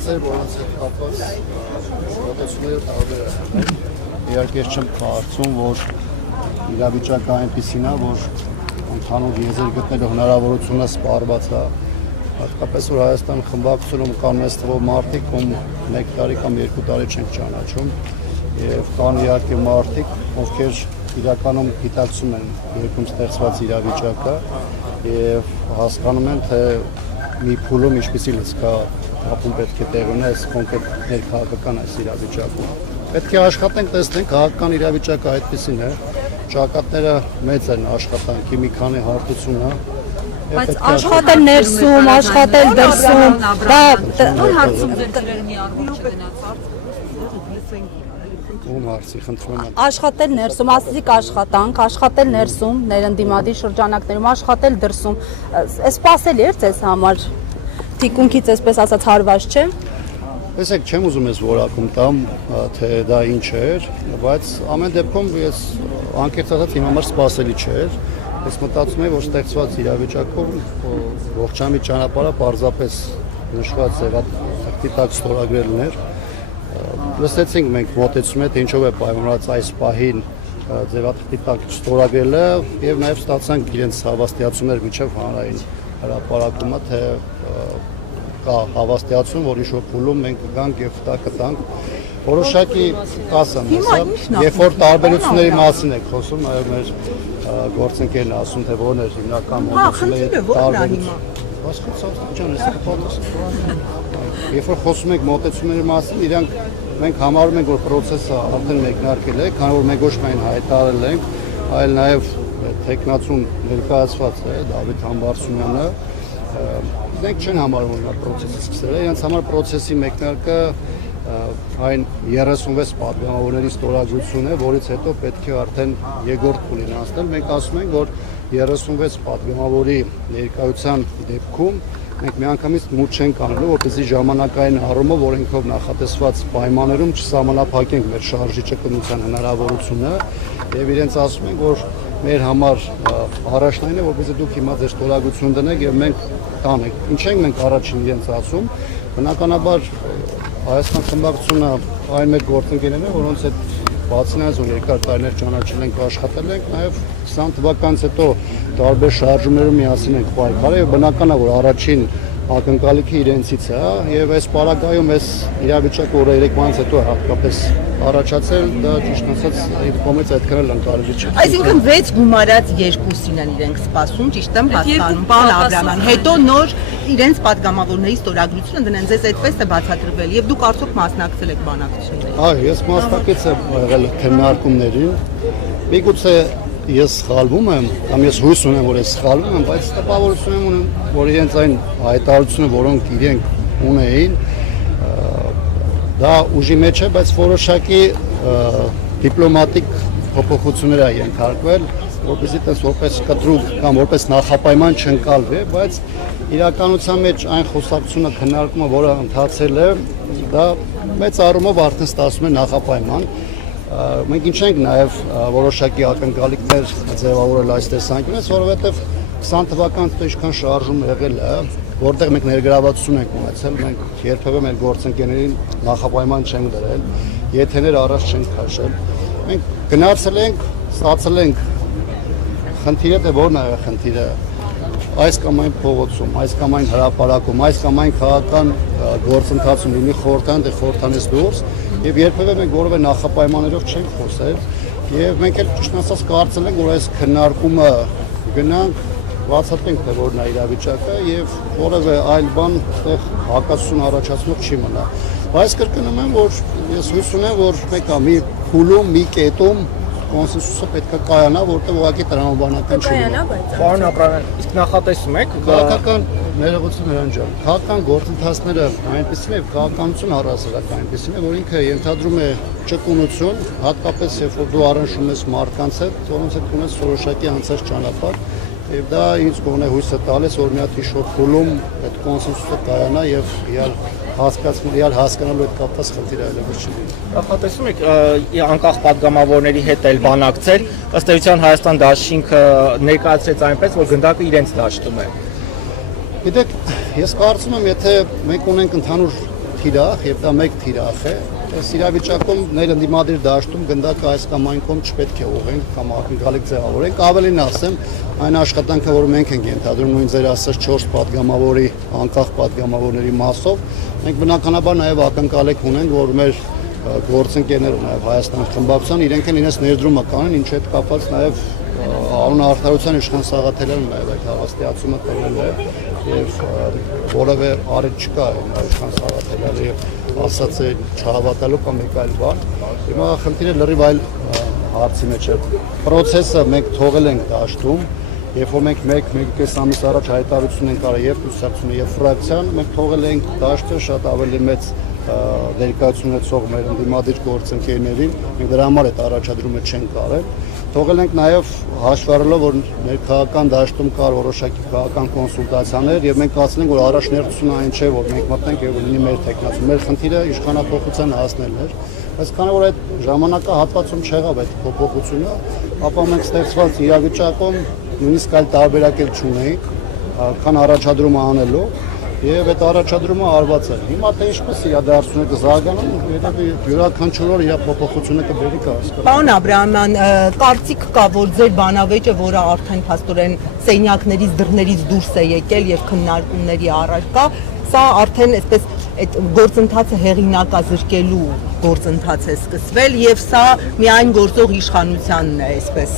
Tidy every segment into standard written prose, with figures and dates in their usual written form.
հարցեր, որոնց հետ կապված շրջանցումները տարբեր են։ Իհարկե չեմ կարծում, որ իրավիճակը այնպիսին է, որ ընդհանուր եզր գտնելու հնարավորությունը սպառված է։ Հատկապես որ Հայաստան խմբակցությունում կան մեծ թվով մարդիկ, ում 1 տարի կամ 2 տարի չենք ճանաչում, եւ կան իհարկե մարդիկ, ովքեր իրականում գիտակցում են երկրում ստեղծված իրավիճակը եւ հասկանում են, թե մի փուլում ինչպիսի լսկա ապում պետք է տեղ ունենա այս կոնկրետ ներքաղաքական այս իրավիճակում։ Պետք է աշխատենք, տեսնենք քաղաքական իրավիճակը այդպիսին է, ճակատները մեծ են աշխատանքի, մի քանի հարթություն է։ Բայց աշխատել ներսում, աշխատել դրսում, դա Որ հարցում դերերը մի առումով չգնաց ում հարցի խնդրում եմ։ աշխատել ներսում, ասիկ աշխատանք, աշխատել ներսում, ներընդդիմադիր շրջանակներում, աշխատել դրսում, սպասելի էր ձեզ համար, թիկունքից այսպես ասած հարված չէ։ Տեսեք, չեմ ուզում ես որակում տամ, թե դա ինչ էր, բայց ամեն դեպքում ես անկեղծ ասած իմ համար սպասելի չէր։ Ես մտածում եմ, որ ստեղծված իրավիճակում ողջամիտ ճանապարհը պարզապես նշված ձևաթղթի տակ ստորագրելն էր։ Լսեցինք մենք մոտեցում ենք, թե ինչով է պայմանավորված այս պահին ձևաթղթի տակ ստորագրելը եւ նաեւ ստացանք իրենց հավաստիացումներ միջև հանրային հրապարակումը, թե կա հավաստիացում, որ ինչ-որ փուլում մենք կգանք եւ դա կտանք։ Որոշակի կասեմ, երբ որ տարբերությունների մասին եք խոսում, նաեւ մեր գործընկերն ասում, թե որն է հիմնական մոտեցումները տարբերություն։ Երբ որ խոսում ենք մոտեցումների մասին, իրանք մենք համարում ենք, որ process-ը արդեն մեկնարկել է, քանի որ մենք ոչ միայն հայտարարել ենք, այլ նաեւ տեխնացուն ներկայացված է Դավիթ Համբարձումյանը, մենք չեն համարում, որ նա process-ը սկսել է, իրենց համար process-ի մեկնարկը այն 36 պատգամավորների ստորագրությունն է, որից հետո պետք է արդեն երկրորդ փուլին անցնել։ Մենք ասում ենք, որ 36 պատգամավորի ներկայության դեպքում մենք միանգամից մուտք չենք անելու, որպեսզի ժամանակային առումով օրենքով նախատեսված պայմաններում չսահմանափակենք մեր շարժի ճկունության հնարավորությունը եւ իրենց ասում ենք, որ մեր համար առաջնային է, որպեսզի դուք հիմա ձեր ստորագրություն դնեք եւ մենք տանենք։ Ինչ ենք մենք առաջին իրենց ասում, բնականաբար Հայաստան խմբակցությունը այն մեկ գործընկերներն է, որոնց հետ բացի նրանից, որ երկար տարիներ ճանաչել ենք, աշխատել ենք, նաև 20 թվականից հետո տարբեր շարժումներում միասին ենք պայքարել եւ բնական է, որ առաջին ակնկալիքը իրենցից է, եւ այս պարագայում այս իրավիճակը օրը 3-ից հետո հատկապես առաջացել, դա ճիշտ ասած այդ կողմից այդքան էլ ընկալելի չէ։ Այսինքն 6 գումարած 2-ին են իրենք սպասում, ճիշտ եմ հասկանում, պարոն Աբրահամյան, հետո նոր իրենց падգամավորների ստորագրությունը դնեն, ձեզ այդպես է բացատրվել եւ դուք արդյոք մասնակցել եք բանակցություններին։ Այո, ես մասնակից եմ եղել քննարկումներին։ Միգուցե ես սխալվում եմ, կամ ես հույս ունեմ, որ ես սխալվում եմ, բայց տպավորություն ունեմ, որ իրենց այն հայտարարությունը, որոնք իրենք ունեին, դա ուժի մեջ է, բայց որոշակի դիպլոմատիկ փոփոխություններ է ենթարկվել, որպեսզի տես որպես կտրուկ կամ որպես նախապայման չընկալվի, բայց իրականության մեջ այն խոսակցությունը քննարկումը, որը ընթացել է, դա մեծ առումով արդեն ստացվում է նախապայման։ Մենք ինչ ենք նաև որոշակի ակնկալիքներ ձևավորել այս տեսանկյունից, որովհետև 20 թվականից ինչքան շարժում եղել է, որտեղ մենք ներգրավվածություն ենք ունեցել, մենք երբևէ մեր գործընկերներին նախապայման չենք դրել, եթեներ առաջ չենք քաշել։ Մենք գնացել ենք, ստացել ենք խնդիրը, թե որն է խնդիրը այս կամ այն փողոցում, այս կամ այն հրապարակում, այս կամ այն քաղաքական գործընթացում լինի խորհրդան, թե խորհրդանից դուրս, եւ երբևէ մենք որևէ նախապայմաններով չենք խոսել, եւ մենք էլ ճիշտ ասած կարծել ենք, որ այս քննարկումը գնանք, բացատրենք, թե որն է իրավիճակը եւ որևէ այլ բան այդտեղ հակասություն առաջացնող չի մնա։ Բայց կրկնում եմ, որ ես հույս ունեմ, որ մեկա մի փուլում, մի կետում կոնսենսուսը պետք է կայանա, որտեղ ուղղակի տրամաբանական չի։ Պարոն Աբրահամյան, իսկ նախատեսում եք քաղաքական ներողություն հրաժարվել։ Քաղաքական գործընթացները այնպեսին է, քաղաքականություն առասարակ այնպեսին է, որ ինքը ենթադրում է ճկունություն, հատկապես երբ որ դու առնչվում ես մարդկանց հետ, որոնց հետ ունես որոշակի անցած ճանապարհ, եւ դա ինձ կողմն է հույսը տալիս, որ մի հատ իշոր փուլում այդ կոնսենսուսը կայանա եւ հասկանալու հետ կապված խնդիր այլևս չլինի։ Նախատեսում եք անկախ падգամավորների հետ էլ բանակցել, ըստ էության Հայաստան դաշինքը ներկայացրեց այնպես, որ գնդակը իրենց դաշտում է։ Գիտեք, ես կարծում եմ, եթե մենք ունենք ընդհանուր թիրախ եւ դա մեկ թիրախ է։ Այս իրավիճակում ներընդդիմադիր դաշտում գնդակը այս կամ այն կողմ չպետք է ուղենք կամ ակնկալիք ձևավորենք, ավելին ասեմ, այն աշխատանքը, որ մենք ենք ենթադրում նույն ձեր ասած 4 падգամավորի անկախ падգամավորների մասով, մենք բնականաբար նաեւ ակնկալիք ունենք, որ մեր գործընկերները նաեւ Հայաստան խմբակցության իրենք են իրենց ներդրումը կանեն, ինչի հետ կապված նաեւ Արուն Արդարության իշխան Սաղաթելյանը նաև այդ հավաստիացումը տվել է եւ որևէ արիք չկա իշխան Սաղաթելյանը եւ ասած է չհավատալու կամ մեկ այլ բան։ Հիմա խնդիրը լրիվ այլ հարցի մեջ է։ Պրոցեսը մենք թողել ենք դաշտում, երբ որ մենք 1-1.5 ամիս առաջ հայտարարություն ենք արել եւ կուսակցությունը եւ ֆրակցիան, մենք թողել ենք դաշտը շատ ավելի մեծ ներկայացում ունեցող մեր ընդդիմադիր գործընկերներին, մենք դրա համար այդ առաջադրումը չենք արել։ Թողել ենք նաև հաշվառելով, որ մեր քաղաքական դաշտում կար որոշակի քաղաքական կոնսուլտացիաներ եւ մենք ասել ենք, որ առաջնորդությունը այն չէ, որ մենք մտնենք եւ լինի մեր տեխնացու։ Մեր խնդիրը իշխանապողության հասնելն էր, բայց քանի որ այդ ժամանակահատվածում չեղավ այդ փոփոխությունը, ապա մենք ստեղծված իրավիճակում նույնիսկ այլ տարբերակ էլ չունեինք, քան առաջադրումը անելու եւ այդ առաջադրումը արված է։ Հիմա թե ինչպես իրադարձությունը կզարգանան, հետո յուրաքանչյուր օր իր փոփոխությունը կբերի կհասկանա։ Պարոն Աբրահամյան, կարծիք կա, որ ձեր բանավեճը, որը արդեն փաստորեն սենյակներից դռներից դուրս է եկել եւ քննարկումների առաջ կա, սա արդեն այսպես այդ գործընթացը հեղինակազրկելու գործընթաց է սկսվել եւ սա միայն գործող իշխանությանն է այսպես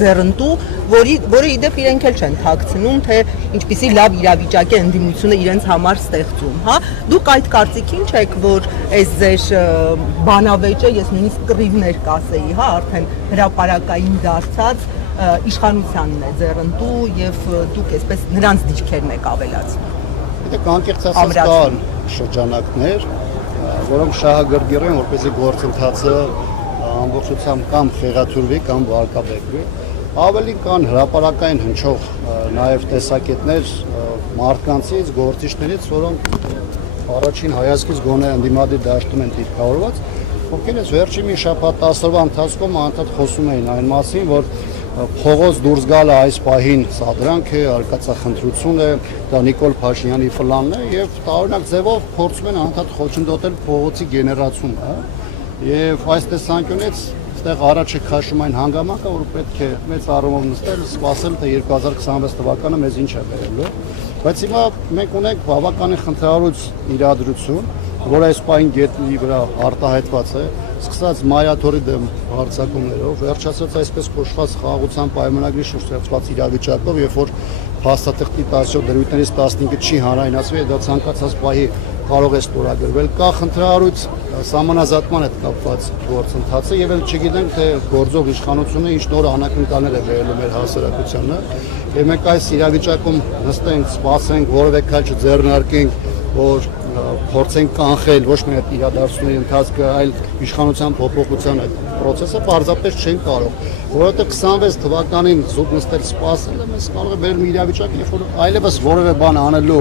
ձեռնտու, որը իդեպ իրենք էլ չեն թաքցնում, թե ինչպիսի լավ իրավիճակ է ընդդիմությունը իրենց համար ստեղծում, հա։ Դուք այդ կարծիքին չեք, որ այս ձեր բանավեճը, ես նույնիսկ կռիվներ կասեի, հա, արդեն հրապարակային դարձած իշխանությանն է ձեռնտու եւ դուք այսպես նրանց դիրքերն եք ավելացնում։ Դե անկեղծ ասած կան շրջանակներ, որոնք շահագրգիռ են, որպեսզի գործընթացը ամբողջությամբ կամ խեղաթյուրվի կամ վարկաբեկվի։ Ավելի կան հրապարակային հնչող նաև տեսակետներ մարդկանցից, գործիչներից, որոնք առաջին հայացքից գոնե ընդդիմադիր դաշտում են դիրքավորված, ովքեր այս վերջին մի շաբաթ 10 օրվա ընթացքում անդադ խոսում էին այն մասին, որ փողոց դուրս գալը այս պահին սադրանք է, արկածախնդրություն է, դա Նիկոլ Փաշինյանի ֆլանն է եւ տարօրինակ ձևով փորձում են անդադ խոչընդոտել փողոցի գեներացումը, եւ այս տեսանկյունից այստեղ առաջ է քաշում այն հանգամանքը, որ պետք է մեծ առումով նստել, սպասել թե 2026 թվականը մեզ ինչ է բերելու, բայց հիմա մենք ունենք բավականին խնդրահարույց իրադրություն, որ այս պահին գետնի վրա արտահայտված է, սկսած մայաթորի դեմ հարձակումներով, վերջացած այսպես կոչված խաղաղության պայմանագրի շուրջ ստեղծված իրավիճակով, երբ որ փաստաթղթի 17 դրույթներից 15-ը չի հանրայնացվել, դա ցանկացած պահի կարող է ստորագրվել, կա խնդրահարույց սահմանազատման հետ կապված գործընթացը եւ էլ չգիտենք թե գործող իշխանությունը ինչ նոր անակնկալներ է բերելու մեր հասարակությանը, եւ մենք այս իրավիճակում նստենք, սպասենք, որևէ քայլ չձեռնարկենք, որ փորձենք կանխել ոչ միայն այդ իրադարձությունների ընթացքը, այլ իշխանության փոփոխության այդ process-ը պարզապես չեն կարող, որովհետեւ 26 թվականին զուտ նստել սպասելը մեզ կարող է բերել մի իրավիճակ, երբ որ այլևս որևէ բան անելու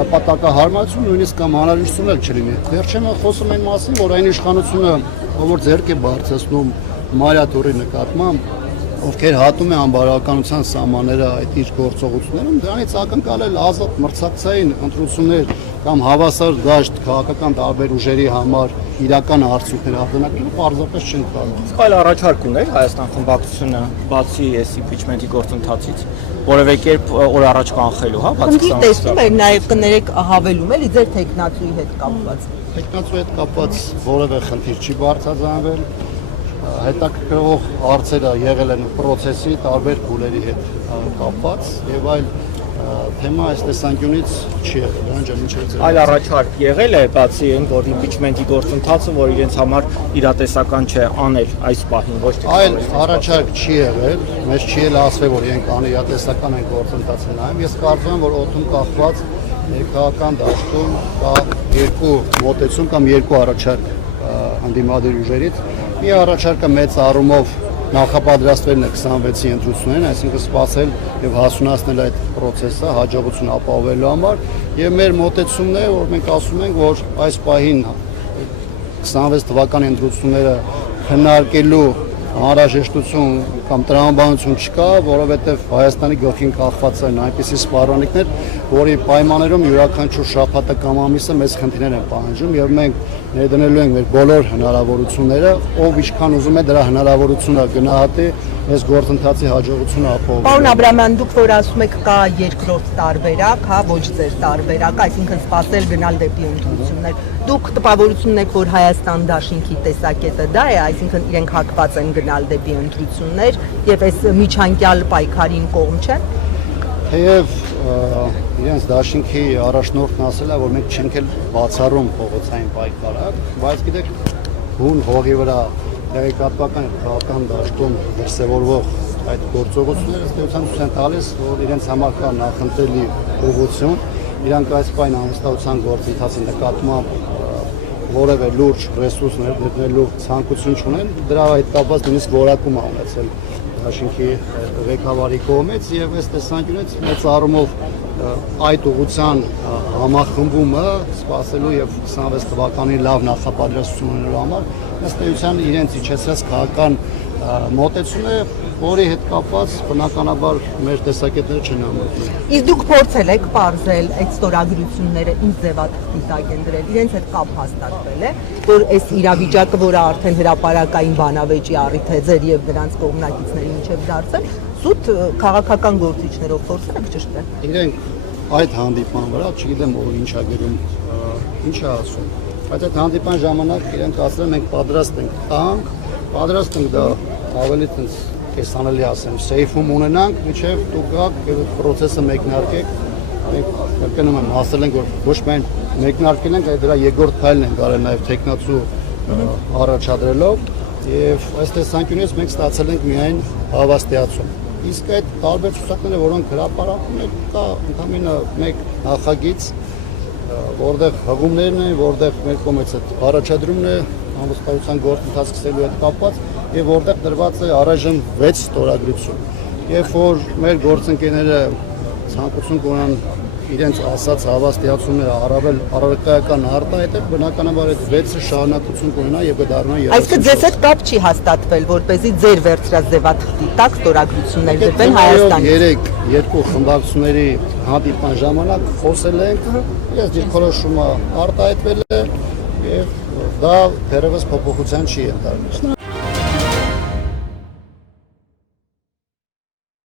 նպատակահարմարություն, նույնիսկ կամ անհրաժեշտություն էլ չլինի։ Վերջին խոսում են մասին, որ այն իշխանությունը, որ ձեռք է բարձրացնում մայրաթորի նկատմամբ, ովքեր հատում է անբարոյականության սահմանները այդ իր գործողություններում, դրանից ակնկալել ազատ մրցակցային ընտրություններ կամ հավասար դաշտ քաղաքական տարբեր ուժերի համար իրական արդյունքներ արձանագրելու պարզապես չեն կարող։ Իսկ այլ առաջարկ ուներ Հայաստան խմբակցությունը բացի այս impeachment-ի գործընթացից, որևէ կերպ օր առաջ կանխելու, հա, բացի Խնդիր տեսնում եք նաև կներեք հավելում էլի ձեր տեխնացուի հետ կապված։ Տեխնացուի հետ կապված որևէ խնդիր չի բարձրացվել, հետաքրքրող հարցերը եղել են process-ի տարբեր փուլերի հետ կապված եւ այլ թեմա այս տեսանկյունից չի եղել, անջան ինչ է։ Այլ առաջարկ եղել է բացի այն, որ impeachment-ի գործընթացը, որ իրենց համար իրատեսական չէ անել այս պահին, ոչ թե այլ առաջարկ չի եղել, մեզ չի էլ ասվել, որ իրենք անիրատեսական են գործընթացը նայում։ Ես կարծում եմ, որ օդում կախված ներքաղաքական դաշտում կա երկու մոտեցում կամ երկու առաջարկ ընդդիմադիր ուժերից։ Մի առաջարկը մեծ առումով նախապատրաստվելն է 26-ի ընտրություններին, այսինքն սպասել եւ հասունացնել այդ process-ը հաջողություն ապահովելու համար եւ մեր մոտեցումն է, որ մենք ասում ենք, որ այս պահին 26 թվականի ընտրությունները քննարկելու անհրաժեշտություն կամ տրամաբանություն չկա, որովհետև Հայաստանի գլխին կախված են այնպիսի սպառնալիքներ, որի պայմաններում յուրաքանչյուր շաբաթը կամ ամիսը մեծ խնդիրներ են պահանջում եւ մենք ներդնելու ենք մեր բոլոր հնարավորությունները, ով ինչքան ուզում է դրա հնարավորությունը գնահատի, մեզ գործընթացի հաջողությունը ապահովի։ Պարոն Աբրամյան, դուք որ ասում եք կա երկրորդ տարբերակ, հա, ոչ ձեր տարբերակ, այսինքն սպասել գնալ դեպի ընտրություններ։ Դուք տպավորություն եք, որ Հայաստան դաշինքի տեսակետը դա է, այսինքն իրենք հակված են գնալ դեպի ընտրություններ եւ այս միջանկյալ պայքարին կողմ չեն։ Թեև իրենց դաշինքի առաջնորդն ասել է, որ մենք չենք էլ բացառում փողոցային պայքարը, բայց գիտեք, հուն հողի վրա տեղեկատվական քաղաքական դաշտում դրսևորվող այդ գործողությունները ստեղծան ցույց են տալիս, որ իրենց համար կա նախընտրելի ուղղություն, իրանք այս պայն անվստահության գործընթացի նկատմամբ որևէ լուրջ ռեսուրս ներդնելու ցանկություն չունեն, դրա հետ կապված նույնիսկ որակում է ունեցել դաշինքի ղեկավարի կողմից եւ այս տեսանկյունից մեծ առումով այդ ուղղության համախմբումը սպասելու եւ 26 թվականի լավ նախապատրաստություն ունենալու համար ըստ էության իրենց իջեցրած քաղաքական մոտեցում է, որի հետ կապված բնականաբար մեր տեսակետները չեն համընկնում։ Իսկ դուք փորձել եք բարձել այդ ստորագրությունները ինչ ձևաչափ են դրել, իրենց հետ կապ հաստատվել է, որ այս իրավիճակը, որը արդեն հրապարակային բանավեճի առիթ է ձեր եւ նրանց կողմնակիցների միջև դարձել, զուտ քաղաքական գործիչներով փորձել եք ճշտել։ Իրենք այդ հանդիպման վրա, չգիտեմ որ ինչ է գրում, ինչ է ասում, բայց այդ հանդիպան ժամանակ իրենք ասել են մենք պատրաստ ենք դա ավելի տենց կեսանելի ասեմ, սեյֆում ունենանք, միջև դուք գաք եւ process-ը մեկնարկեք, մենք կրկնում եմ, ասել ենք որ ոչ միայն մեկնարկել ենք, այլ դրա երկրորդ փայլն ենք արել նաեւ տեխնացու առաջադրելով եւ այս տեսանկյունից մենք ստացել ենք միայն հավաստիացում։ Իսկ այդ տարբեր ցուցակները, որոնք հրապարակում են, կա ընդհանրապես մեկ նախագիծ, որտեղ հղումներն են, որտեղ մեր կողմից այդ առաջադրումն է անվստահության գործընթաց սկսելու հետ կապված եւ որտեղ դրված է առայժմ 6 ստորագրություն։ Երբ որ մեր գործընկերները ցանկություն կունենան իրենց ասած հավաստիացումները առավել առարկայական արտահայտել, բնականաբար այդ 6-ը շարունակություն կունենա եւ կդառնա 30։ Այսինքն ձեզ հետ կապ չի հաստատվել, որպեսզի ձեր վերցրած ձևաթղթի տակ ստորագրություններ դրվեն Հայաստանի։ Երեք երկու խմբակցությունների հանդիպման ժամանակ խոսել ենք, ես դիրքորոշումը արտահայտվել է եւ դա դեռևս փոփոխության չի ենթարկվում։